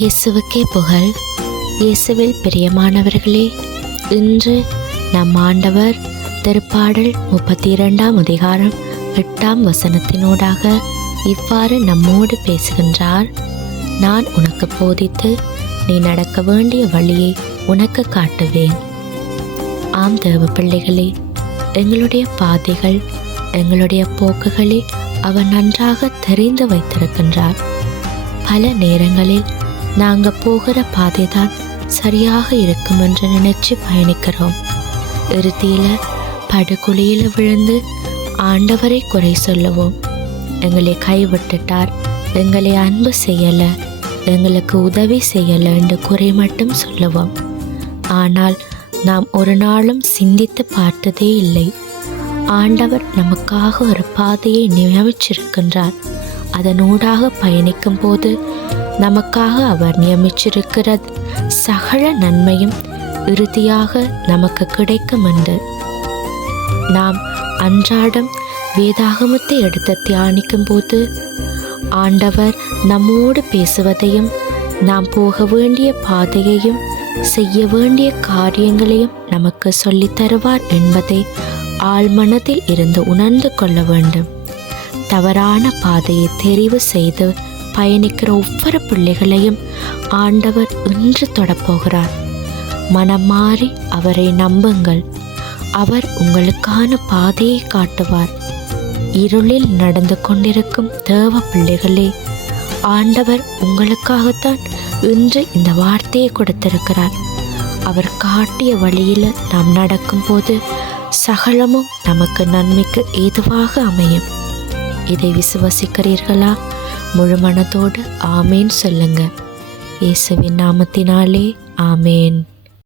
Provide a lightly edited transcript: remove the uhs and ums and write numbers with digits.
இயேசுவுக்கே புகழ். இயேசுவில் பிரியமானவர்களே, இன்று நம் ஆண்டவர் திருப்பாடல் 32 அதிகாரம் 8 வசனத்தினூடாக இவ்வாறு நம்மோடு பேசுகின்றார். நான் உனக்கு போதித்து நீ நடக்க வேண்டிய வழியை உனக்கு காட்டுவேன். ஆம் தேவ பிள்ளைகளே, எங்களுடைய பாதைகள், எங்களுடைய போக்குகளை அவர் நன்றாக தெரிந்து வைத்திருக்கின்றார். பல நேரங்களில் நாங்கள் போகிற பாதை தான் சரியாக இருக்கும் என்று நினைச்சு பயணிக்கிறோம். இறுதியில் படுகுழியில் விழுந்து ஆண்டவரை குறை சொல்லுவோம். எங்களை கைவிட்டுட்டார், எங்களை அன்பு செய்யலை, எங்களுக்கு உதவி செய்யலை என்று குறை மட்டும் சொல்லுவோம். ஆனால் நாம் ஒரு நாளும் சிந்தித்து பார்த்ததே இல்லை. ஆண்டவர் நமக்காக ஒரு பாதையை நியமிச்சிருக்கின்றார். அதனூடாக பயணிக்கும் போது நமக்காக அவர் நியமிச்சிருக்கிற சகல நன்மையும் இறுதியாக நமக்கு கிடைக்கும் என்று நாம் அன்றாடம் வேதாகமத்தை எடுத்து தியானிக்கும் போது ஆண்டவர் நம்மோடு பேசுவதையும் நாம் போக வேண்டிய பாதையையும் செய்ய வேண்டிய காரியங்களையும் நமக்கு சொல்லித் தருவார் என்பதை ஆழ்மனதில் இருந்து உணர்ந்து கொள்ள வேண்டும். தவறான பாதையை தெரிவு செய்து பயணிக்கிற ஒவ்வொரு பிள்ளைகளையும் ஆண்டவர் இன்று தொடப்போகிறார். மனம் மாறி அவரை நம்புங்கள். அவர் உங்களுக்கான பாதையை காட்டுவார். இருளில் நடந்து கொண்டிருக்கும் தேவ பிள்ளைகளே, ஆண்டவர் உங்களுக்காகத்தான் இன்று இந்த வார்த்தையை கொடுத்திருக்கிறார். அவர் காட்டிய வழியில் நாம் நடக்கும்போது சகலமும் நமக்கு நன்மைக்கு ஏதுவாக அமையும். இதை விசுவசிக்கிறீர்களா? முழு மனதோடு ஆமேன் சொல்லுங்க. இயேசுவின் நாமத்தினாலே ஆமேன்.